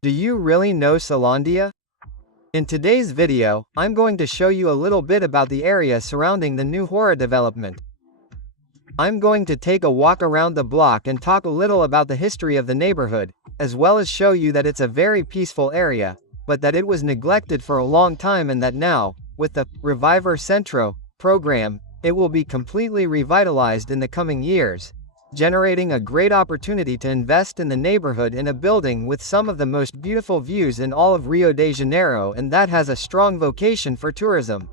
Do you really know Selandia? In today's video, I'm going to show you a little bit about the area surrounding the new Hora development. I'm going to take a walk around the block and talk a little about the history of the neighborhood, as well as show you that it's a very peaceful area, but that it was neglected for a long time and that now, with the Reviver Centro program, it will be completely revitalized in the coming years, generating a great opportunity to invest in the neighborhood in a building with some of the most beautiful views in all of Rio de Janeiro and that has a strong vocation for tourism.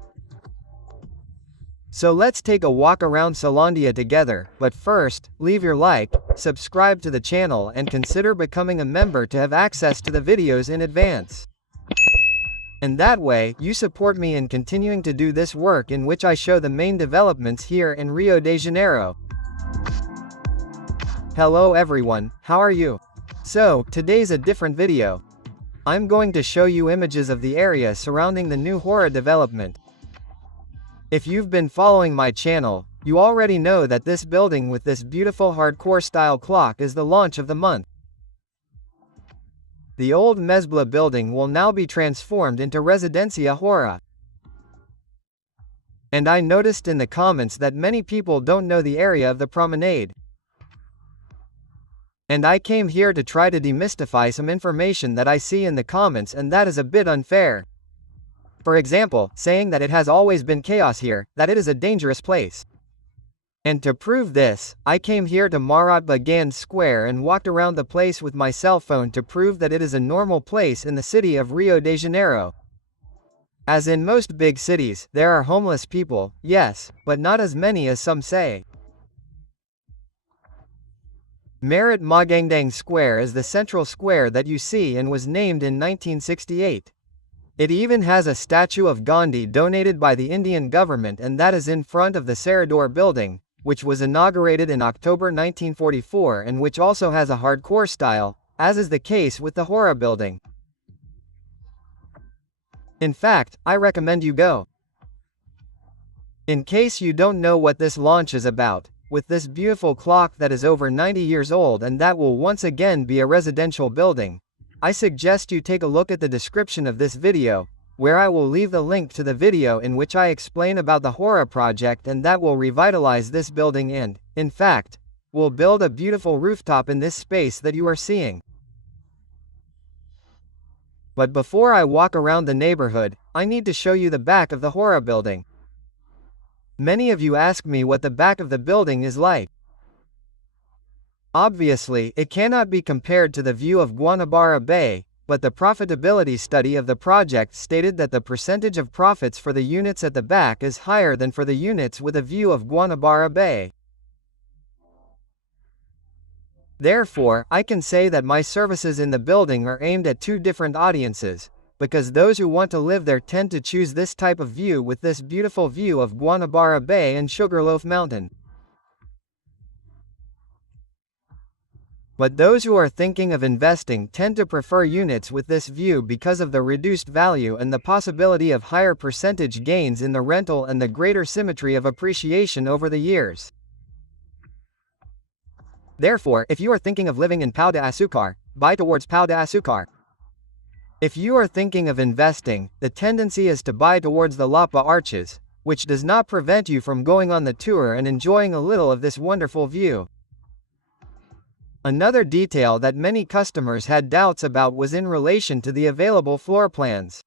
So let's take a walk around Selandia together, but first, leave your like, subscribe to the channel and consider becoming a member to have access to the videos in advance. And that way, you support me in continuing to do this work in which I show the main developments here in Rio de Janeiro. Hello everyone, how are you? So, today's a different video. I'm going to show you images of the area surrounding the new Hora development. If you've been following my channel, you already know that this building with this beautiful hardcore style clock is the launch of the month. The old Mesbla building will now be transformed into Residencia Hora. And I noticed in the comments that many people don't know the area of the promenade. And I came here to try to demystify some information that I see in the comments and that is a bit unfair. For example, saying that it has always been chaos here, that it is a dangerous place. And to prove this, I came here to Maratba Gand Square and walked around the place with my cell phone to prove that it is a normal place in the city of Rio de Janeiro. As in most big cities, there are homeless people, yes, but not as many as some say. Marat Magandang Square is the central square that you see and was named in 1968. It even has a statue of Gandhi donated by the Indian government and that is in front of the Serador building, which was inaugurated in October 1944 and which also has a hardcore style, as is the case with the Hora building. In fact, I recommend you go. In case you don't know what this launch is about, with this beautiful clock that is over 90 years old and that will once again be a residential building, I suggest you take a look at the description of this video, where I will leave the link to the video in which I explain about the Hora project and that will revitalize this building and, in fact, will build a beautiful rooftop in this space that you are seeing. But before I walk around the neighborhood, I need to show you the back of the Hora building. Many of you ask me what the back of the building is like. Obviously, it cannot be compared to the view of Guanabara Bay, but the profitability study of the project stated that the percentage of profits for the units at the back is higher than for the units with a view of Guanabara Bay. Therefore, I can say that my services in the building are aimed at two different audiences, because those who want to live there tend to choose this type of view with this beautiful view of Guanabara Bay and Sugarloaf Mountain. But those who are thinking of investing tend to prefer units with this view because of the reduced value and the possibility of higher percentage gains in the rental and the greater symmetry of appreciation over the years. Therefore, if you are thinking of living in Pau de Açúcar, buy towards Pau de Açúcar. If you are thinking of investing, the tendency is to buy towards the Lapa Arches, which does not prevent you from going on the tour and enjoying a little of this wonderful view. Another detail that many customers had doubts about was in relation to the available floor plans.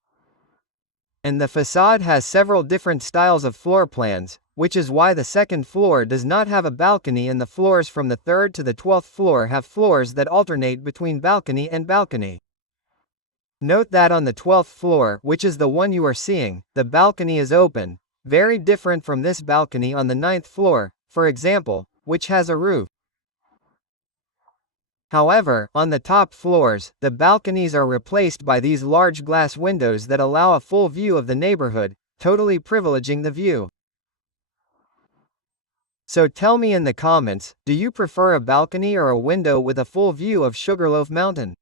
And the facade has several different styles of floor plans, which is why the second floor does not have a balcony and the floors from the 3rd to the 12th floor have floors that alternate between balcony and balcony. Note that on the 12th floor, which is the one you are seeing, the balcony is open, very different from this balcony on the 9th floor, for example, which has a roof. However, on the top floors, the balconies are replaced by these large glass windows that allow a full view of the neighborhood, totally privileging the view. So tell me in the comments, do you prefer a balcony or a window with a full view of Sugarloaf Mountain?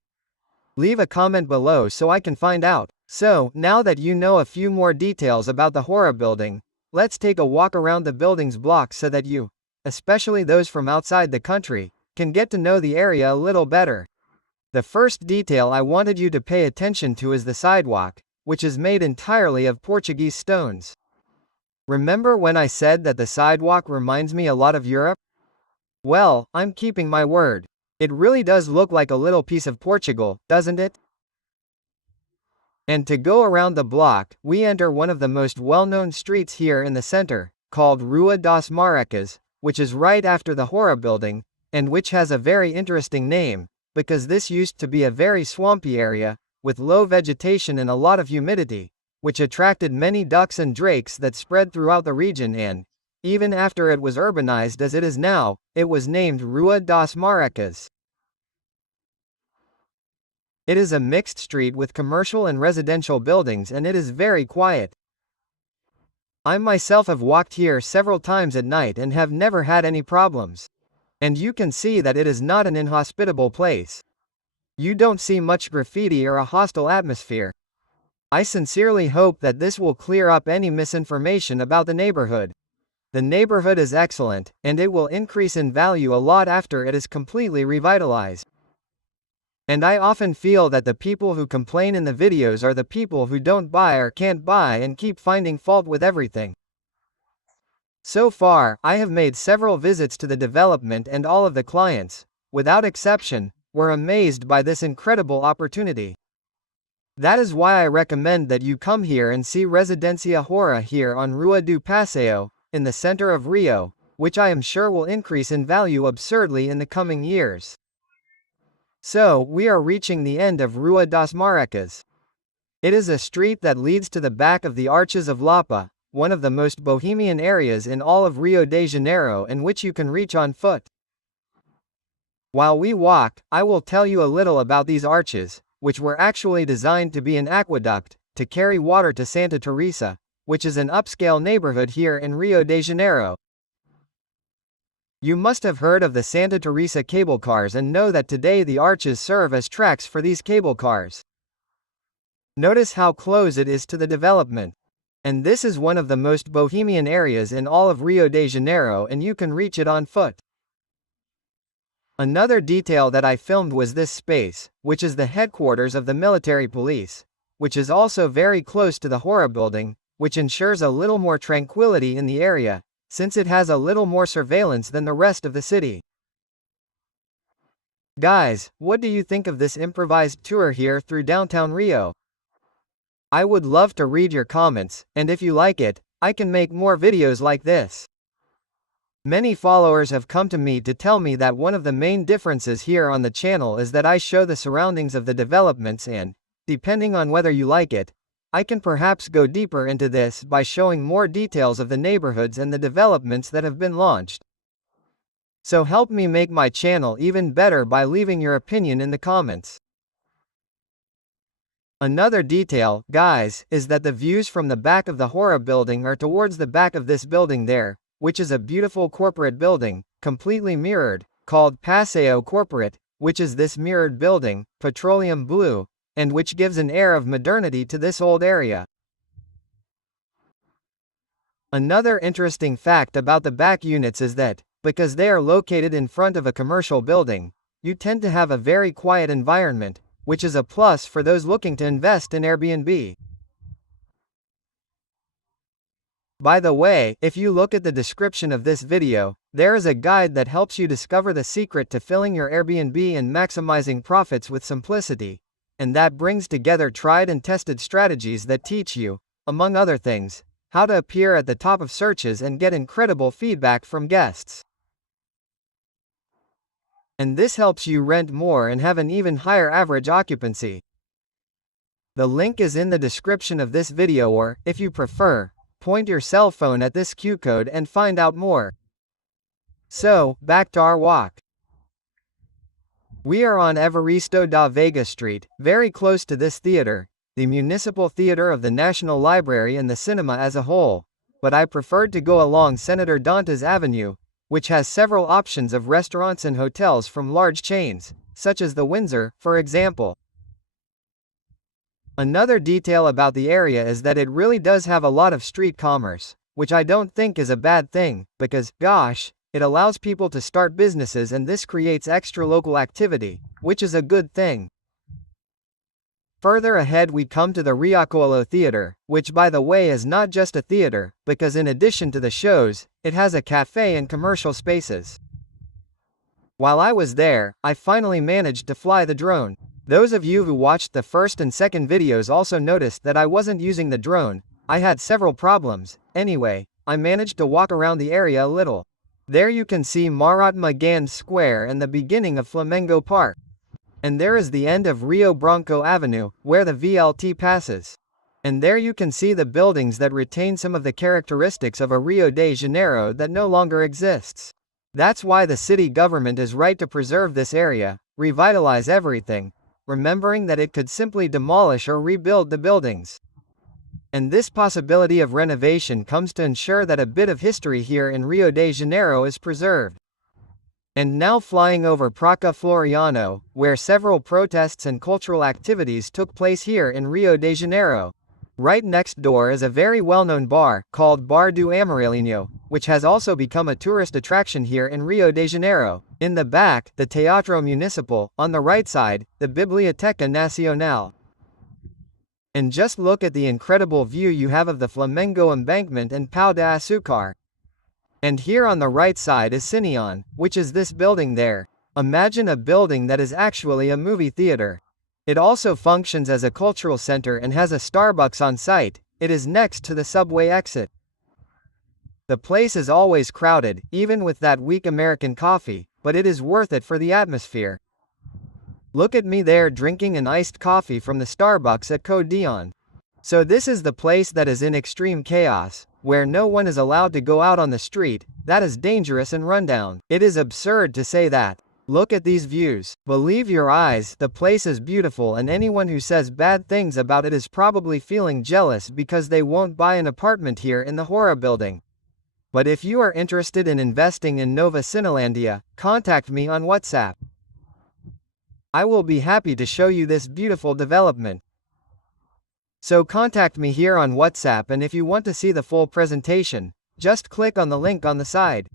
Leave a comment below so I can find out. So, now that you know a few more details about the Hora building, let's take a walk around the building's blocks so that you, especially those from outside the country, can get to know the area a little better. The first detail I wanted you to pay attention to is the sidewalk, which is made entirely of Portuguese stones. Remember when I said that the sidewalk reminds me a lot of Europe? Well, I'm keeping my word. It really does look like a little piece of Portugal, doesn't it? And to go around the block, we enter one of the most well-known streets here in the center, called Rua das Marrecas, which is right after the Hora building, and which has a very interesting name, because this used to be a very swampy area, with low vegetation and a lot of humidity, which attracted many ducks and drakes that spread throughout the region and, even after it was urbanized as it is now, it was named Rua das Marrecas. It is a mixed street with commercial and residential buildings and it is very quiet. I myself have walked here several times at night and have never had any problems. And you can see that it is not an inhospitable place. You don't see much graffiti or a hostile atmosphere. I sincerely hope that this will clear up any misinformation about the neighborhood. The neighborhood is excellent, and it will increase in value a lot after it is completely revitalized. And I often feel that the people who complain in the videos are the people who don't buy or can't buy and keep finding fault with everything. So far, I have made several visits to the development and all of the clients, without exception, were amazed by this incredible opportunity. That is why I recommend that you come here and see Residencia Hora here on Rua do Passeio, in the center of Rio, which I am sure will increase in value absurdly in the coming years. So, we are reaching the end of Rua das Marrecas. It is a street that leads to the back of the Arches of Lapa, one of the most bohemian areas in all of Rio de Janeiro and which you can reach on foot. While we walk, I will tell you a little about these arches, which were actually designed to be an aqueduct, to carry water to Santa Teresa, which is an upscale neighborhood here in Rio de Janeiro. You must have heard of the Santa Teresa cable cars and know that today the arches serve as tracks for these cable cars. Notice how close it is to the development. And this is one of the most bohemian areas in all of Rio de Janeiro and you can reach it on foot. Another detail that I filmed was this space, which is the headquarters of the military police, which is also very close to the Hora building, which ensures a little more tranquility in the area, since it has a little more surveillance than the rest of the city. Guys, what do you think of this improvised tour here through downtown Rio? I would love to read your comments, and if you like it, I can make more videos like this. Many followers have come to me to tell me that one of the main differences here on the channel is that I show the surroundings of the developments and, depending on whether you like it, I can perhaps go deeper into this by showing more details of the neighborhoods and the developments that have been launched. So help me make my channel even better by leaving your opinion in the comments. Another detail, guys, is that the views from the back of the Hora building are towards the back of this building there, which is a beautiful corporate building, completely mirrored, called Passeio Corporate, which is this mirrored building, petroleum blue, and which gives an air of modernity to this old area. Another interesting fact about the back units is that, because they are located in front of a commercial building, you tend to have a very quiet environment, which is a plus for those looking to invest in Airbnb. By the way, if you look at the description of this video, there is a guide that helps you discover the secret to filling your Airbnb and maximizing profits with simplicity. And that brings together tried and tested strategies that teach you, among other things, how to appear at the top of searches and get incredible feedback from guests. And this helps you rent more and have an even higher average occupancy. The link is in the description of this video or, if you prefer, point your cell phone at this QR code and find out more. So, back to our walk. We are on Evaristo da Veiga Street, very close to this theater, the Municipal Theater of the National Library and the cinema as a whole, but I preferred to go along Senator Dantas Avenue, which has several options of restaurants and hotels from large chains, such as the Windsor, for example. Another detail about the area is that it really does have a lot of street commerce, which I don't think is a bad thing, because, gosh, it allows people to start businesses and this creates extra local activity, which is a good thing. Further ahead we come to the Riachuelo Theater, which by the way is not just a theater, because in addition to the shows, it has a cafe and commercial spaces. While I was there, I finally managed to fly the drone. Those of you who watched the first and second videos also noticed that I wasn't using the drone. I had several problems. Anyway, I managed to walk around the area a little. There you can see Mahatma Gandhi Square and the beginning of Flamengo Park. And there is the end of Rio Branco Avenue, where the VLT passes. And there you can see the buildings that retain some of the characteristics of a Rio de Janeiro that no longer exists. That's why the city government is right to preserve this area, revitalize everything, remembering that it could simply demolish or rebuild the buildings. And this possibility of renovation comes to ensure that a bit of history here in Rio de Janeiro is preserved. And now flying over Praça Floriano, where several protests and cultural activities took place here in Rio de Janeiro. Right next door is a very well-known bar, called Bar do Amarelinho, which has also become a tourist attraction here in Rio de Janeiro. In the back, the Teatro Municipal, on the right side, the Biblioteca Nacional. And just look at the incredible view you have of the Flamengo embankment and Pão de Açúcar. And here on the right side is Cineon, which is this building there. Imagine a building that is actually a movie theater. It also functions as a cultural center and has a Starbucks on site. It is next to the subway exit. The place is always crowded, even with that weak American coffee, but it is worth it for the atmosphere. Look at me there drinking an iced coffee from the Starbucks at Codeon. So this is the place that is in extreme chaos, where no one is allowed to go out on the street. That is dangerous and rundown. It is absurd to say that. Look at these views. Believe your eyes, the place is beautiful and anyone who says bad things about it is probably feeling jealous because they won't buy an apartment here in the Hora building. But if you are interested in investing in Nova Cinelandia, contact me on WhatsApp. I will be happy to show you this beautiful development. So contact me here on WhatsApp, and if you want to see the full presentation, just click on the link on the side.